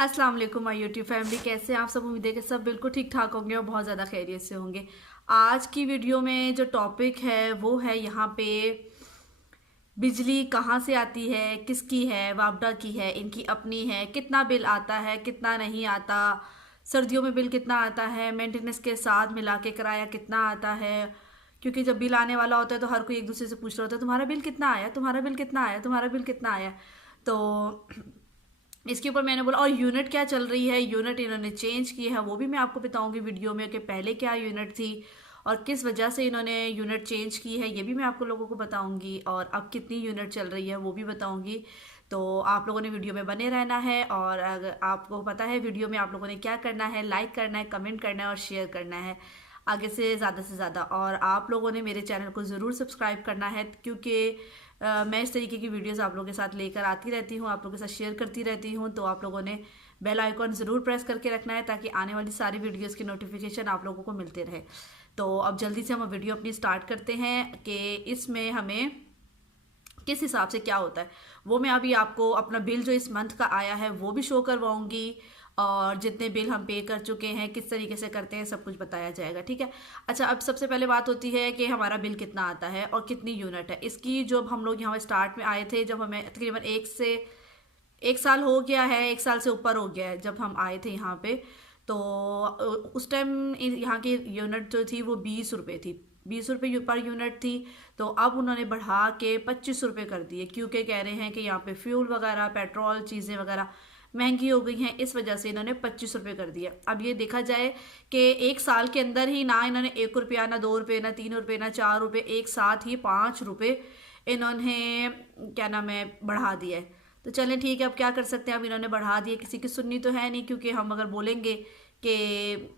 अस्सलाम वालेकुम my YouTube family, कैसे हैं आप सब। उम्मीद है कि सब बिल्कुल ठीक ठाक होंगे और बहुत ज़्यादा खैरियत से होंगे। आज की वीडियो में जो टॉपिक है वो है यहाँ पे बिजली कहाँ से आती है, किसकी है, वापडा की है, इनकी अपनी है, कितना बिल आता है, कितना नहीं आता, सर्दियों में बिल कितना आता है, मेंटेनेंस के साथ मिला के किराया कितना आता है। क्योंकि जब बिल आने वाला होता है तो हर कोई एक दूसरे से पूछ रहा होता है तुम्हारा बिल कितना आया, तुम्हारा बिल कितना आया, तुम्हारा बिल कितना आया। तो इसके ऊपर मैंने बोला, और यूनिट क्या चल रही है, यूनिट इन्होंने चेंज की है वो भी मैं आपको बताऊंगी वीडियो में कि पहले क्या यूनिट थी और किस वजह से इन्होंने यूनिट चेंज की है, ये भी मैं आपको लोगों को बताऊंगी। और अब कितनी यूनिट चल रही है वो भी बताऊंगी। तो आप लोगों ने वीडियो में बने रहना है। और अगर आपको पता है वीडियो में आप लोगों ने क्या करना है, लाइक करना है, कमेंट करना है और शेयर करना है आगे से ज़्यादा। और आप लोगों ने मेरे चैनल को ज़रूर सब्सक्राइब करना है, क्योंकि मैं इस तरीके की वीडियोस आप लोगों के साथ लेकर आती रहती हूँ, आप लोगों के साथ शेयर करती रहती हूँ। तो आप लोगों ने बेल आइकॉन ज़रूर प्रेस करके रखना है ताकि आने वाली सारी वीडियोस की नोटिफिकेशन आप लोगों को मिलते रहे। तो अब जल्दी से हम वीडियो अपनी स्टार्ट करते हैं कि इसमें हमें किस हिसाब से क्या होता है। वो मैं अभी आपको अपना बिल जो इस मंथ का आया है वो भी शो करवाऊंगी, और जितने बिल हम पे कर चुके हैं किस तरीके से करते हैं सब कुछ बताया जाएगा, ठीक है। अच्छा, अब सबसे पहले बात होती है कि हमारा बिल कितना आता है और कितनी यूनिट है इसकी। जब हम लोग यहाँ स्टार्ट में आए थे, जब हमें तकरीबन एक साल हो गया है, एक साल से ऊपर हो गया है जब हम आए थे यहाँ पे। तो उस टाइम यहाँ की यूनिट जो थी वो 20 रुपये थी, 20 रुपये पर यूनिट थी। तो अब उन्होंने बढ़ा के 25 रुपये कर दिए, क्योंकि कह रहे हैं कि यहाँ पे फ्यूल वगैरह, पेट्रोल, चीज़ें वगैरह महंगी हो गई हैं, इस वजह से इन्होंने 25 रुपये कर दिया। अब ये देखा जाए कि एक साल के अंदर ही ना इन्होंने 1 रुपया, ना 2 रुपये, ना 3 रुपये, ना 4 रुपये, एक साथ ही 5 रुपये इन्होंने क्या नाम है बढ़ा दिया है। तो चलें ठीक है, अब क्या कर सकते हैं, अब इन्होंने बढ़ा दिया, किसी की सुननी तो है नहीं। क्योंकि हम अगर बोलेंगे कि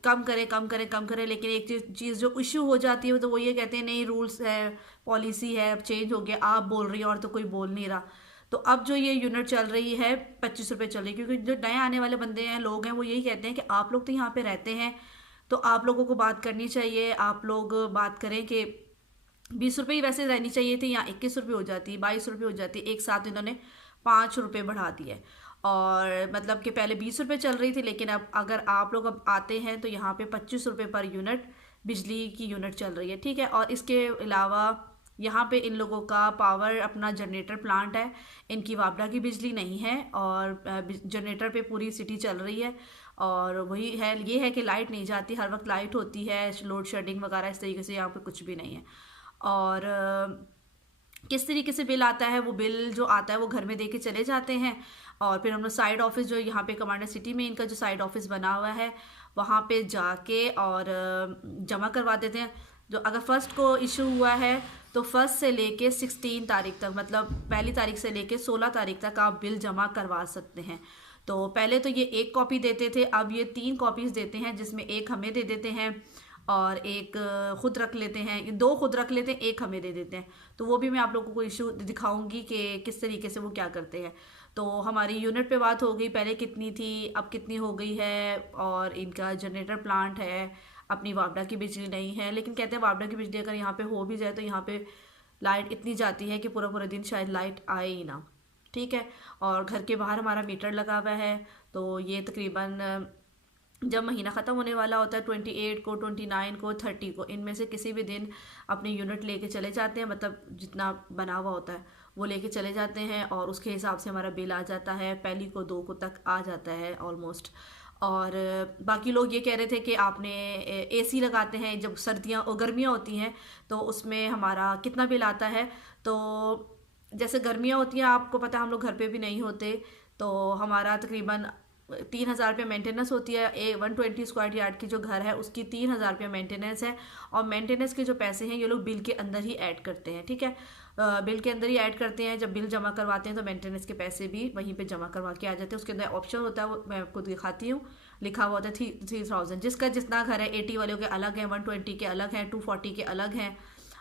कम करें कम करें कम करें, लेकिन एक चीज़ जो इशू हो जाती है तो वो ये कहते हैं नहीं, रूल्स है, पॉलिसी है, अब चेंज हो गया, आप बोल रही हो और तो कोई बोल नहीं रहा। तो अब जो ये यूनिट चल रही है 25 रुपये चल रही है, क्योंकि जो नए आने वाले बंदे हैं, लोग हैं, वो यही कहते हैं कि आप लोग तो यहाँ पे रहते हैं तो आप लोगों को बात करनी चाहिए, आप लोग बात करें कि 20 रुपये ही वैसे रहनी चाहिए थी, यहाँ 21 रुपये हो जाती, 22 रुपये हो जाती, एक साथ इन्होंने 5 रुपये बढ़ा दिए। और मतलब कि पहले 20 रुपये चल रही थी, लेकिन अब अगर आप लोग अब आते हैं तो यहाँ पे 25 रुपये पर यूनिट बिजली की यूनिट चल रही है, ठीक है। और इसके अलावा यहाँ पे इन लोगों का पावर अपना जनरेटर प्लांट है, इनकी वापडा की बिजली नहीं है, और जनरेटर पे पूरी सिटी चल रही है। और वही है, ये है कि लाइट नहीं जाती, हर वक्त लाइट होती है, लोड शेडिंग वगैरह इस तरीके से यहाँ पे कुछ भी नहीं है। और किस तरीके से बिल आता है, वो बिल जो आता है वो घर में दे के चले जाते हैं। और फिर हम लोग साइड ऑफिस, जो यहाँ पे कमांडर सिटी में इनका जो साइड ऑफिस बना हुआ है, वहाँ पे जाके और जमा करवा देते हैं। जो अगर फर्स्ट को इशू हुआ है तो फर्स्ट से लेके 16 तारीख तक, मतलब पहली तारीख से लेके 16 तारीख तक आप बिल जमा करवा सकते हैं। तो पहले तो ये एक कॉपी देते थे, अब ये 3 कॉपीज़ देते हैं, जिसमें एक हमें दे देते हैं और एक खुद रख लेते हैं, 2 खुद रख लेते हैं, एक हमें दे देते हैं। तो वो भी मैं आप लोगों को इशू दिखाऊंगी कि किस तरीके से वो क्या करते हैं। तो हमारी यूनिट पे बात हो गई, पहले कितनी थी, अब कितनी हो गई है। और इनका जनरेटर प्लांट है, अपनी वापडा की बिजली नहीं है, लेकिन कहते हैं वापडा की बिजली अगर यहाँ पे हो भी जाए तो यहाँ पे लाइट इतनी जाती है कि पूरा पूरा दिन शायद लाइट आए ही ना, ठीक है। और घर के बाहर हमारा मीटर लगा हुआ है, तो ये तकरीबन जब महीना ख़त्म होने वाला होता है 28 को, 29 को, 30 को, इनमें से किसी भी दिन अपनी यूनिट लेके चले जाते हैं, मतलब जितना बना हुआ होता है वो लेके चले जाते हैं, और उसके हिसाब से हमारा बिल आ जाता है, पहली को 2 को तक आ जाता है ऑलमोस्ट। और बाकी लोग ये कह रहे थे कि आपने एसी लगाते हैं जब सर्दियाँ और गर्मियाँ होती हैं तो उसमें हमारा कितना बिल आता है। तो जैसे गर्मियाँ होती हैं, आपको पता है हम लोग घर पे भी नहीं होते, तो हमारा तकरीबन 3,000 रुपये मेंटेनेंस होती है। 120 स्क्वायर यार्ड की जो घर है उसकी 3,000 रुपये मेंटेनेंस है, और मेंटेनेंस के जो पैसे हैं ये लोग बिल के अंदर ही ऐड करते हैं, ठीक है। बिल के अंदर ही ऐड करते हैं, जब बिल जमा करवाते हैं तो मेंटेनेंस के पैसे भी वहीं पे जमा करवा के आ जाते हैं। उसके अंदर ऑप्शन होता है, वो मैं आपको दिखाती हूँ, लिखा हुआ होता है 3,000, जिसका जितना घर है, 80 वालों के अलग हैं, 120 के अलग हैं, 240 के अलग हैं।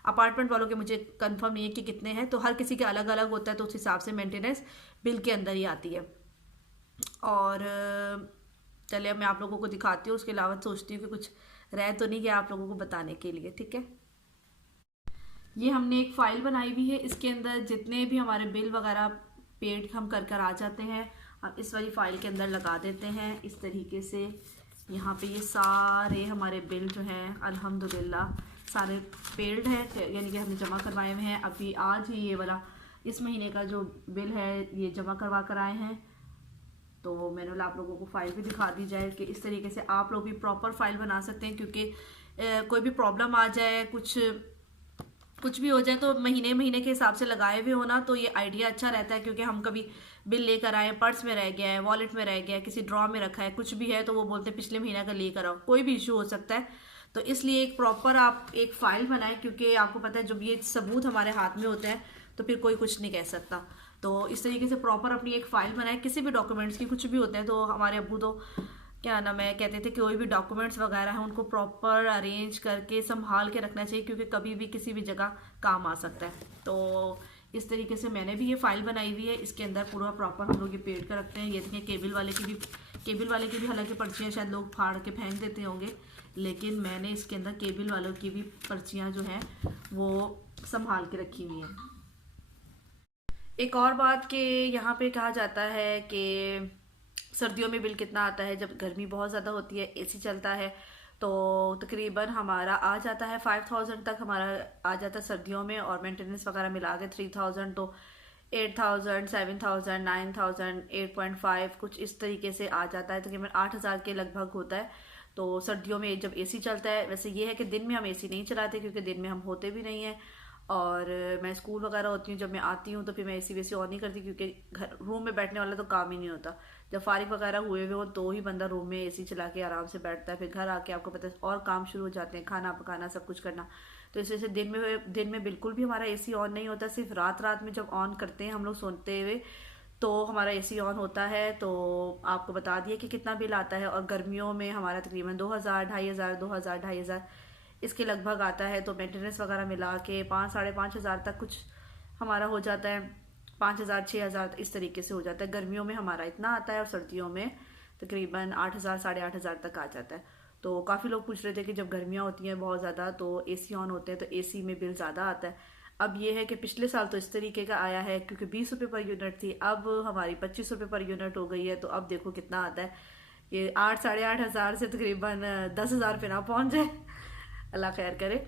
अपार्टमेंट वालों के मुझे कंफर्म नहीं है कि कितने हैं, तो हर किसी के अलग अलग होता है, तो उस हिसाब से मेंटेनेंस बिल के अंदर ही आती है। और चलिए अब मैं आप लोगों को दिखाती हूँ, उसके अलावा सोचती हूँ कि कुछ रह तो नहीं गया आप लोगों को बताने के लिए, ठीक है। ये हमने एक फ़ाइल बनाई हुई है, इसके अंदर जितने भी हमारे बिल वगैरह पेड हम कर कर आ जाते हैं, अब इस वाली फ़ाइल के अंदर लगा देते हैं इस तरीके से। यहाँ पे ये सारे हमारे बिल जो हैं अल्हम्दुलिल्लाह सारे पेड हैं, यानी कि हमने जमा करवाए हुए हैं। अभी आज ही ये वाला इस महीने का जो बिल है ये जमा करवा कर आए हैं। तो मैंने बोला आप लोगों को फ़ाइल भी दिखा दी जाए कि इस तरीके से आप लोग भी प्रॉपर फ़ाइल बना सकते हैं, क्योंकि कोई भी प्रॉब्लम आ जाए, कुछ भी हो जाए तो महीने महीने के हिसाब से लगाए हुए हो ना, तो ये आइडिया अच्छा रहता है। क्योंकि हम कभी बिल लेकर आए, पर्स में रह गया है, वॉलेट में रह गया है, किसी ड्रॉ में रखा है, कुछ भी है, तो वो बोलते हैं पिछले महीने का लेकर आओ, कोई भी इशू हो सकता है। तो इसलिए एक प्रॉपर आप एक फ़ाइल बनाएं, क्योंकि आपको पता है जब ये सबूत हमारे हाथ में होते हैं तो फिर कोई कुछ नहीं कह सकता। तो इस तरीके से प्रॉपर अपनी एक फ़ाइल बनाएं, किसी भी डॉक्यूमेंट्स की, कुछ भी होते हैं। तो हमारे अब्बू तो क्या नाम है कहते थे कि कोई भी डॉक्यूमेंट्स वगैरह हैं उनको प्रॉपर अरेंज करके संभाल के रखना चाहिए, क्योंकि कभी भी किसी भी जगह काम आ सकता है। तो इस तरीके से मैंने भी ये फ़ाइल बनाई हुई है। इसके अंदर पूरा प्रॉपर हम लोग ये पेड कर रखते हैं। ये देखिए केबल वाले की भी हालांकि पर्चियाँ शायद लोग फाड़ के फेंक देते होंगे, लेकिन मैंने इसके अंदर केबल वालों की भी पर्चियाँ जो हैं वो संभाल के रखी हुई हैं। एक और बात कि यहाँ पे कहा जाता है कि सर्दियों में बिल कितना आता है, जब गर्मी बहुत ज़्यादा होती है, एसी चलता है, तो तकरीबन हमारा आ जाता है 5000 तक हमारा आ जाता है सर्दियों में, और मेंटेनेंस वगैरह मिला के 3000, तो 8000, 7000, 9000, 8.5 कुछ इस तरीके से आ जाता है। तकरीबन 8000 के लगभग होता है। तो सर्दियों में जब एसी चलता है, वैसे ये है कि दिन में हम एसी नहीं चलाते, क्योंकि दिन में हम होते भी नहीं हैं, और मैं स्कूल वगैरह होती हूँ, जब मैं आती हूँ तो फिर मैं एसी वेसी ऑन नहीं करती, क्योंकि घर रूम में बैठने वाला तो काम ही नहीं होता। जब फारिग वगैरह हुए हुए हो तो ही बंदा रूम में एसी चला के आराम से बैठता है। फिर घर आके आपको पता है और काम शुरू हो जाते हैं, खाना पकाना, सब कुछ करना। तो इस वजह से दिन में बिल्कुल भी हमारा एसी ऑन नहीं होता। सिर्फ रात में जब ऑन करते हैं हम लोग सोते हुए, तो हमारा एसी ऑन होता है। तो आपको बता दिया कि कितना बिल आता है। और गर्मियों में हमारा तकरीबन 2000, 2500, 2000, 2500 इसके लगभग आता है। तो मेंटेनेंस वगैरह मिला के 5, 5,500 तक कुछ हमारा हो जाता है। 5000, 6000 इस तरीके से हो जाता है। गर्मियों में हमारा इतना आता है, और सर्दियों में तकरीबन 8000, 8500 तक आ जाता है। तो काफ़ी लोग पूछ रहे थे कि जब गर्मियाँ होती हैं बहुत ज़्यादा तो एसी ऑन होते हैं, तो एसी में बिल ज़्यादा आता है। अब ये है कि पिछले साल तो इस तरीके का आया है, क्योंकि 20 रुपये पर यूनिट थी, अब हमारी 25 रुपये पर यूनिट हो गई है। तो अब देखो कितना आता है। ये 8, 8,500 से तकरीबन 10,000 पे ना पहुंच जाए, अल्लाह खैर करे।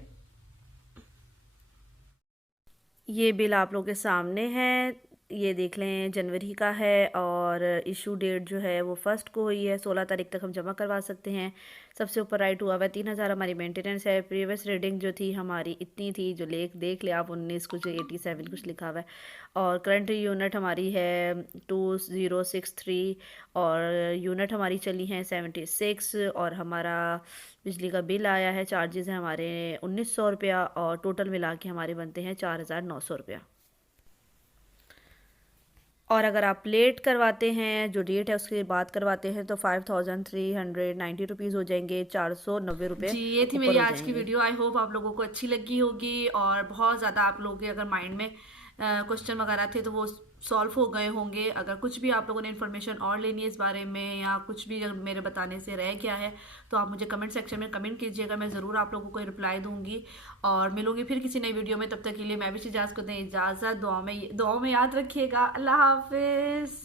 ये बिल आप लोगों के सामने है, ये देख लें जनवरी का है, और इशू डेट जो है वो 1 को हुई है। 16 तारीख तक हम जमा करवा सकते हैं। सबसे ऊपर राइट हुआ हुआ है 3000 हमारी मेंटेनेंस है। प्रीवियस रीडिंग जो थी हमारी इतनी थी, जो देख ले आप 19 कुछ 87 कुछ लिखा हुआ है। और करंट यूनिट हमारी है 2063, और यूनिट हमारी चली हैं 76, और हमारा बिजली का बिल आया है, चार्जेस हैं हमारे 1900 रुपया, और टोटल मिला के हमारे बनते हैं 4900 रुपया। और अगर आप लेट करवाते हैं, जो डेट है उसके बाद करवाते हैं, तो 5390 रुपीज़ हो जाएंगे, 490 रुपये जी। ये थी मेरी आज की वीडियो। आई होप आप लोगों को अच्छी लगी होगी, और बहुत ज़्यादा आप लोगों के अगर माइंड में क्वेश्चन वगैरह थे तो वो सॉल्व हो गए होंगे। अगर कुछ भी आप लोगों ने इन्फॉर्मेशन और लेनी है इस बारे में, या कुछ भी अगर मेरे बताने से रह गया है, तो आप मुझे कमेंट सेक्शन में कमेंट कीजिएगा। मैं ज़रूर आप लोगों को रिप्लाई दूंगी, और मिलूंगी फिर किसी नई वीडियो में। तब तक के लिए मैं भी इजाज़त को दें इजाज़त। दुआ में याद रखिएगा। अल्लाह हाफिज़।